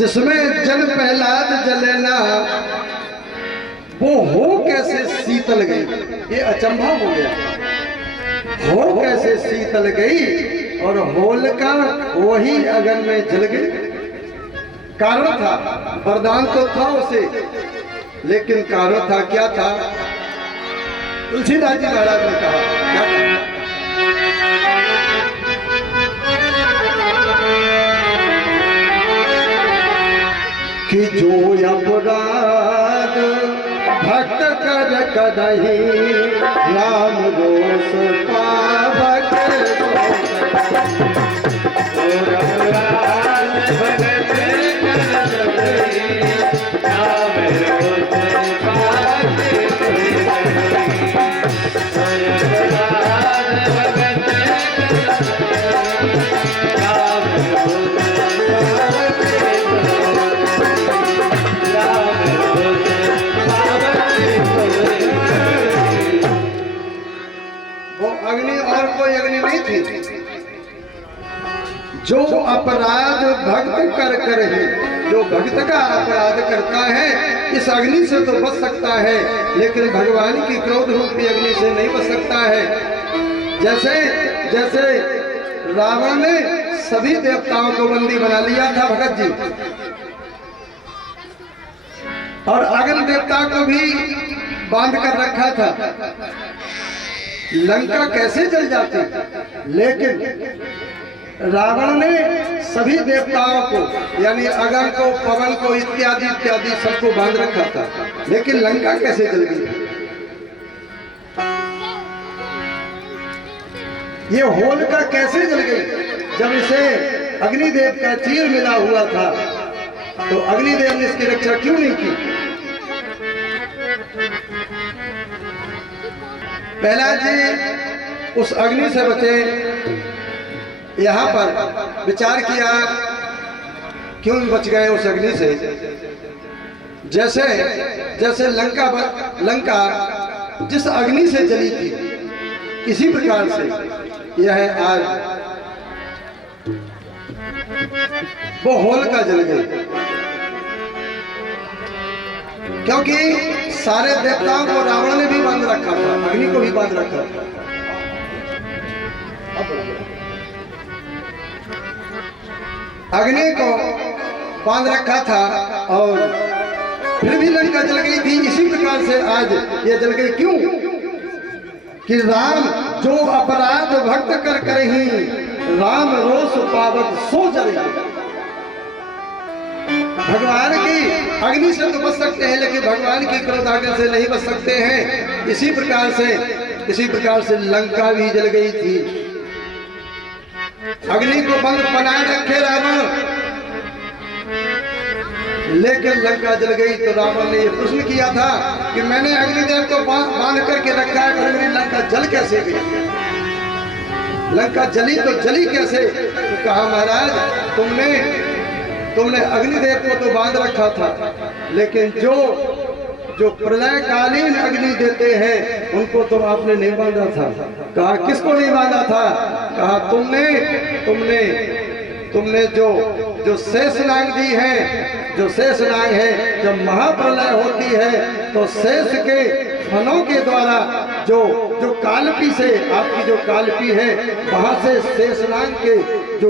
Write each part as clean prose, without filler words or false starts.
जिसमें जल प्रहलाद जले ना, वो हो कैसे शीतल गई। ये अचंभा हो गया, हो कैसे शीतल गई और होलिका वही अगन में जल गई। कारण था, वरदान तो था उसे, लेकिन कारण था, क्या था? तुलसीदास जी महाराज ने कहा, क्या था? कि जो अपराध भक्त कर कदही, राम रोष पावक। कोई अग्नि नहीं थी। जो अपराध भक्त कर करे, जो भक्त का अपराध करता है, इस अग्नि से तो बच सकता है, लेकिन भगवान की क्रोध रूपी अग्नि से नहीं बच सकता है। जैसे जैसे रावण ने सभी देवताओं को बंदी बना लिया था भगत जी, और अग्नि देवता को भी बांध कर रखा था। लंका कैसे जल जाती, लेकिन रावण ने सभी देवताओं को, यानी अग्नि को, पवन को, इत्यादि इत्यादि सबको बांध रखा था, लेकिन लंका कैसे जल गई? ये होलिका कैसे जल गई? जब इसे अग्निदेव का चीर मिला हुआ था, तो अग्निदेव ने इसकी रक्षा क्यों नहीं की? प्रहलाद जी उस अग्नि से बचे। यहाँ पर विचार किया, क्यों बच गए उस अग्नि से? जैसे जैसे लंका जिस अग्नि से जली थी, इसी प्रकार से यह आज वो होलिका जल गई, क्योंकि सारे देवताओं को रावण ने भी बांध रखा था, अग्नि को भी बांध रखा था। अग्नि को बांध रखा था और फिर भी लंका जल गई थी। इसी प्रकार से आज ये जल गई। क्यों? कि राम जो अपराध भक्त कर करही, राम रोष पावक सो जल गए। भगवान की अग्नि से तो बच सकते हैं, लेकिन भगवान की क्रोधाग्नि से नहीं बच सकते हैं। इसी प्रकार से लंका भी जल गई थी। अग्नि को बंद बनाए रखे रावण, लेकिन लंका जल गई। तो रावण ने यह प्रश्न किया था कि मैंने अग्निदेव को बांध करके रखा है, फिर मेरी लंका जल कैसे गई? लंका जली तो जली कैसे? तो कहा, महाराज तुमने अग्निदेव को तो बांध रखा था, लेकिन जो प्रलयकालीन अग्नि देते हैं उनको तो आपने नहीं बांधा था। कहा, किसको नहीं बांधा था? कहा, तुमने जो शेषनाग जी हैं, जो शेषनाग है, जब महाप्रलय होती है तो शेष के फनों के द्वारा जो कालपी से, आपकी जो कालपी है, वहां से शेषनाग के जो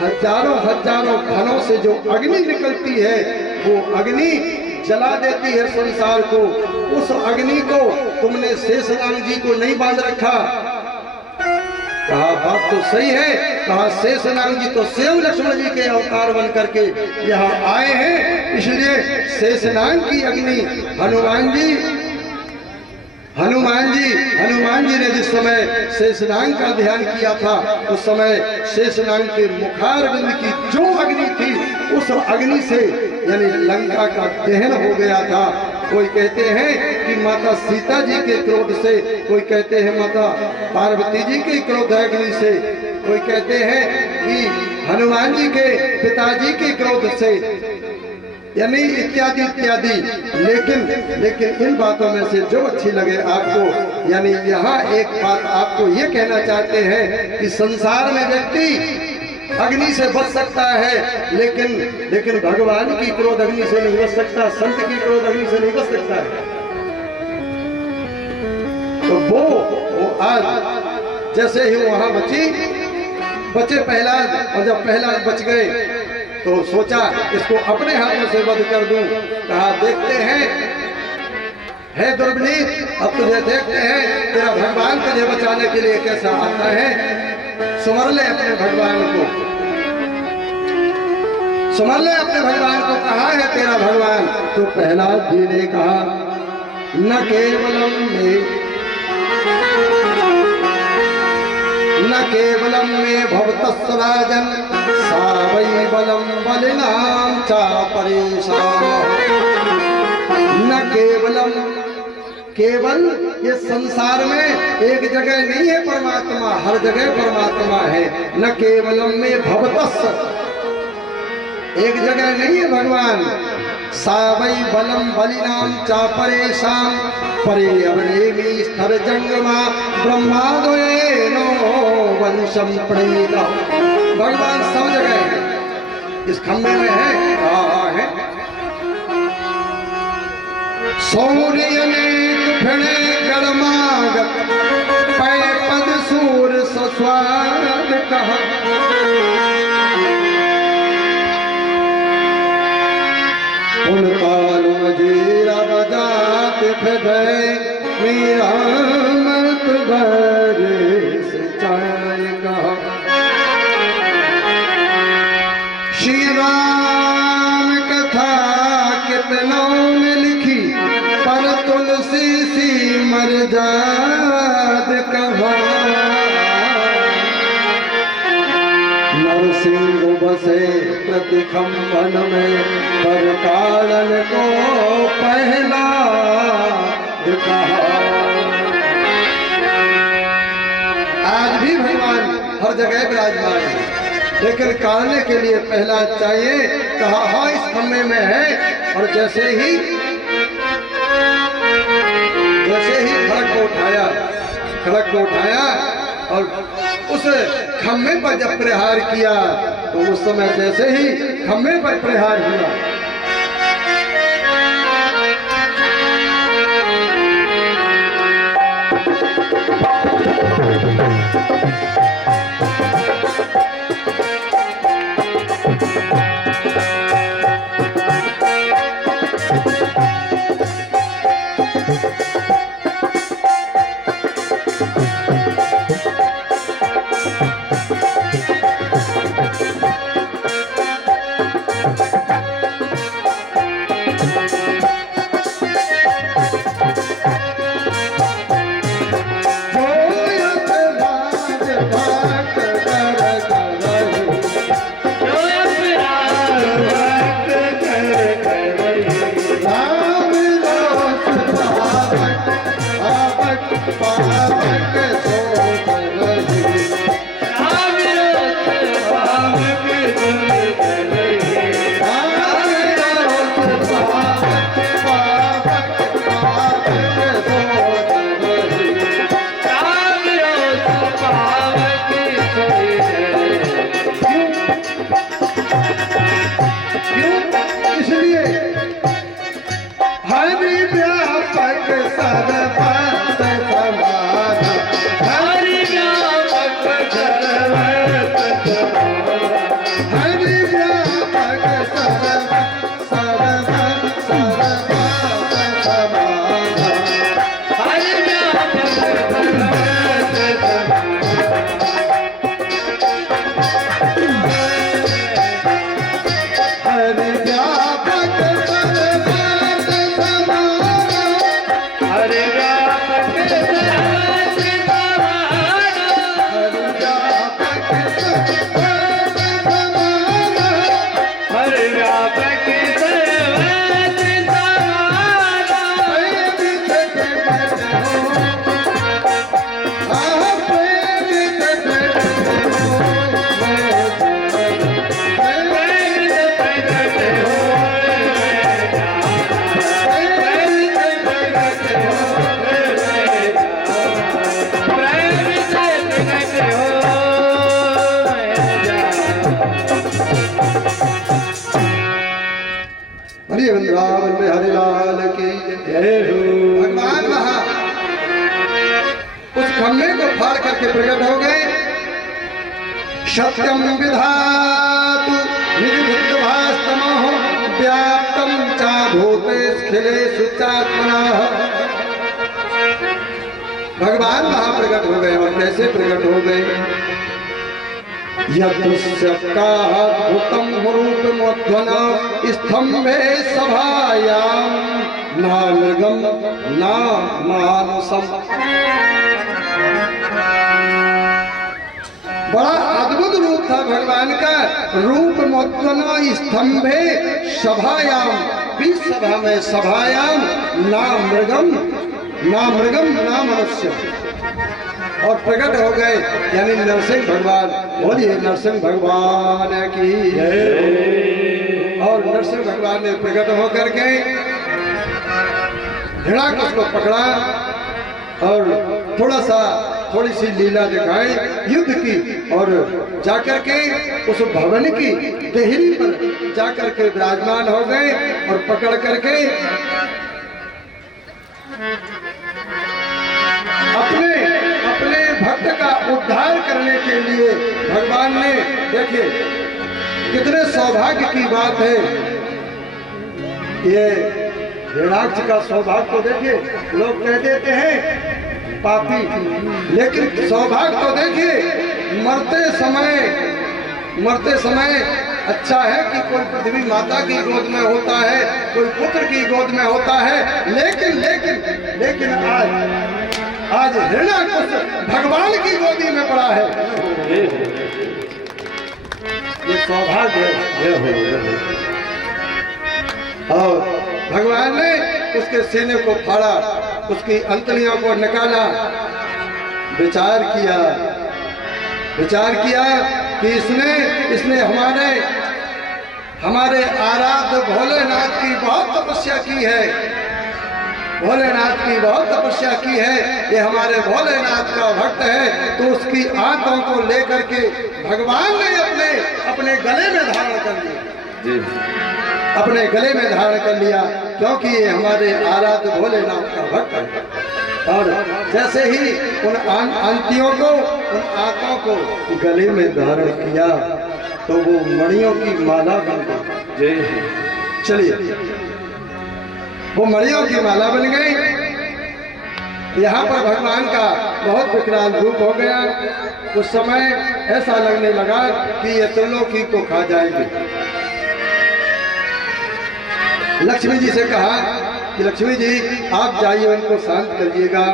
हजारों फनों से जो अग्नि निकलती है, वो अग्नि जला देती है संसार को। उस अग्नि को तुमने शेषनाग जी को नहीं बांध रखा। कहा, बात तो सही है। कहा, शेषनाग जी तो स्वयं लक्ष्मण जी के अवतार बन करके यहाँ आए हैं, इसलिए शेषनाग की अग्नि हनुमान जी ने जिस समय शेषनाग का ध्यान किया था, उस समय शेषनाग के मुखारविंद की जो अग्नि थी, उस अग्नि से यानी लंका का दहन हो गया था। कोई कहते हैं कि माता सीता जी के क्रोध से, कोई कहते हैं माता पार्वती जी के क्रोध अग्नि से, कोई कहते हैं कि हनुमान जी के पिताजी के क्रोध से, यानी इत्यादि इत्यादि। लेकिन इन बातों में से जो अच्छी लगे आपको, यानी यहाँ एक बात आपको ये कहना चाहते हैं कि संसार में व्यक्ति अग्नि से बच सकता है, लेकिन भगवान की क्रोध अग्नि से नहीं बच सकता, संत की क्रोध अग्नि से नहीं बच सकता है। तो वो आज जैसे ही वहां बचे प्रहलाद, और जब प्रहलाद बच गए तो सोचा इसको अपने हाथों से वध कर दूं। कहा देखते हैं, है दुर्विनीत, अब तुझे देखते हैं तेरा भगवान तुझे बचाने के लिए कैसा आता है। सुमर ले अपने भगवान को, सुमर ले अपने भगवान को। कहा है तेरा भगवान? तो प्रहलाद जी ने कहा न केवलम में भवतस् राजन सा वै बलम बलिनाम चा परेशान। न केवल ये संसार में एक जगह नहीं है परमात्मा, हर जगह परमात्मा है। न केवलम में भवतस्, एक जगह नहीं है भगवान। सावई बलम बलिनाम चा परेशान परे अवनेमी स्तर जंगमा ब्रह्मादोनो वंशम प्रणीता। भगवान सब जगह है, इस खम्भे में है, कहाँ है? सूर्य अनेक फिणे गणमागत पै पद सूर सस्वाद कहा। उन काल मजीरा बजात फिरे मेरा मत भरे से चाय कहा। श्री राम कथा कितनों ने लिखी पर तुलसी सी मर्याद कहा। नरसिंह बसे प्रतिखंबन में पर कालन को पहला कहा। आज भी भगवान हर जगह विराजमान है, लेकिन काढ़ने के लिए पहला चाहिए। कहा हाँ इस खम्भे में है, और जैसे ही खड़ग को उठाया और उस खम्भे पर जब प्रहार किया तो उस समय जैसे ही खम्भे पर प्रहार हुआ, बोलिए वृंदावन में हरिलाल की जय हो। भगवान वहां उस खम्भे को फाड़ करके प्रकट हो गए। सत्यम विधातु निजभास्तमो व्याप्तम चा भूतेस्खिलेषु चात्मनः। भगवान वहां प्रकट हो गए। और कैसे प्रकट हो गए? यदृश्यकाद्भुतं रूपमध्वना स्तंभे सभायां न मृगं न मानुषम्। बड़ा अद्भुत रूप था भगवान का। रूप मध्वना स्तंभे सभायां, बीच सभा में, सभायां ना मृगम ना मनुष्य। और प्रकट हो गए यानी नरसिंह भगवान। बोलिए नरसिंह भगवान की जय। और नरसिंह भगवान ने प्रकट होकर के हिरण्याकश को पकड़ा और थोड़ी सी लीला दिखाई, युद्ध की, और जाकर के उस भवन की देहरी पर जाकर के विराजमान हो गए और पकड़ करके अपने भक्त का उद्धार करने के लिए भगवान ने, देखिए कितने सौभाग्य की बात है ये। हिरण्याक्ष का सौभाग्य तो देखिए, लोग कह देते हैं पापी, लेकिन सौभाग्य तो देखिए मरते समय अच्छा है कि कोई पृथ्वी माता की गोद में होता है, कोई पुत्र की गोद में होता है, लेकिन आज हिरण्याकश भगवान की गोदी में पड़ा है। ये सौभाग्य है। और भगवान ने उसके सीने को फाड़ा, उसकी अंतड़ियों को निकाला, विचार किया कि इसने हमारे आराध्य भोलेनाथ की बहुत तपस्या की है। भोलेनाथ की बहुत तपस्या की है, ये हमारे भोलेनाथ का भक्त है। तो उसकी आंखों को लेकर के भगवान ने अपने गले में धारण कर लिया। अपने गले में धारण कर लिया, क्योंकि ये हमारे आराध्य भोलेनाथ का भक्त है। और जैसे ही उन आंतियों को, उन आंखों को गले में धारण किया तो वो मणियों की माला बन गई। चलिए, वो मणियों की माला बन गई। यहाँ पर भगवान का बहुत विकराल रूप हो गया। उस समय ऐसा लगने लगा कि ये त्रिलोकी को खा जाएंगे। लक्ष्मी जी से कहा कि लक्ष्मी जी आप जाइए, उनको शांत करिएगा।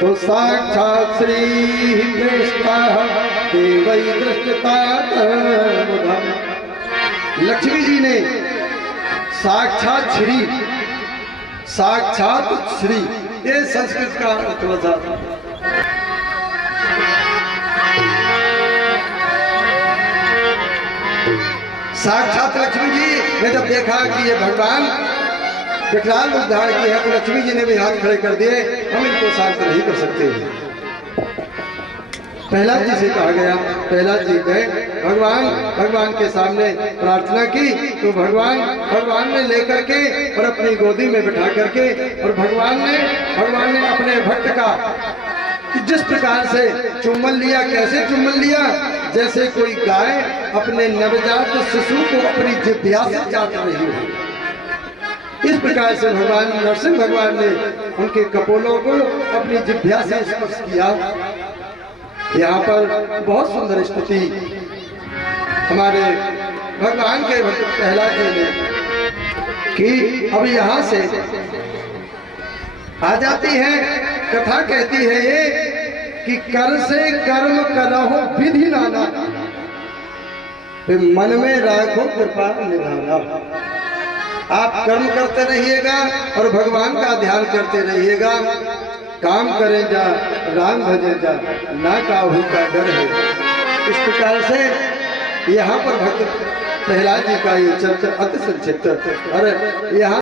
तो साक्षात श्री लक्ष्मी जी ने साक्षात श्री, ये संस्कृत का थोड़ा सा साक्षात लक्ष्मी जी ने जब देखा कि ये भगवान विकराल रूप धारण किए हैं, तो लक्ष्मी जी ने भी हाथ खड़े कर दिए, हम इनको शांत नहीं कर सकते। प्रहलाद जी से कहा गया, प्रहलाद जी गए, भगवान के सामने प्रार्थना की। तो भगवान ने लेकर के और अपनी गोदी में बिठा करके, और भगवान ने अपने भक्त का जिस प्रकार से चुम्बन लिया, कैसे चुम्बन लिया, जैसे कोई गाय अपने नवजात शिशु को अपनी जिह्वा से चाट रही हो। इस प्रकार से भगवान नरसिंह भगवान ने उनके कपोलों को अपनी जिह्वा से स्पर्श किया। यहाँ पर बहुत सुंदर स्तुति हमारे भगवान के भक्त प्रहलाद जी ने कि अब यहाँ से आ जाती है कथा, कहती है ये कि कर से कर्म करहो विधि नाना, फिर मन में राखो कृपा निधाना। आप कर्म करते रहिएगा और भगवान का ध्यान करते रहिएगा। काम करें जा राम भजे जा, ना काहू का डर है। इस प्रकार से यहाँ पर भक्त प्रहलाद जी का ये चरित्र अति संक्षिप्त, और यहाँ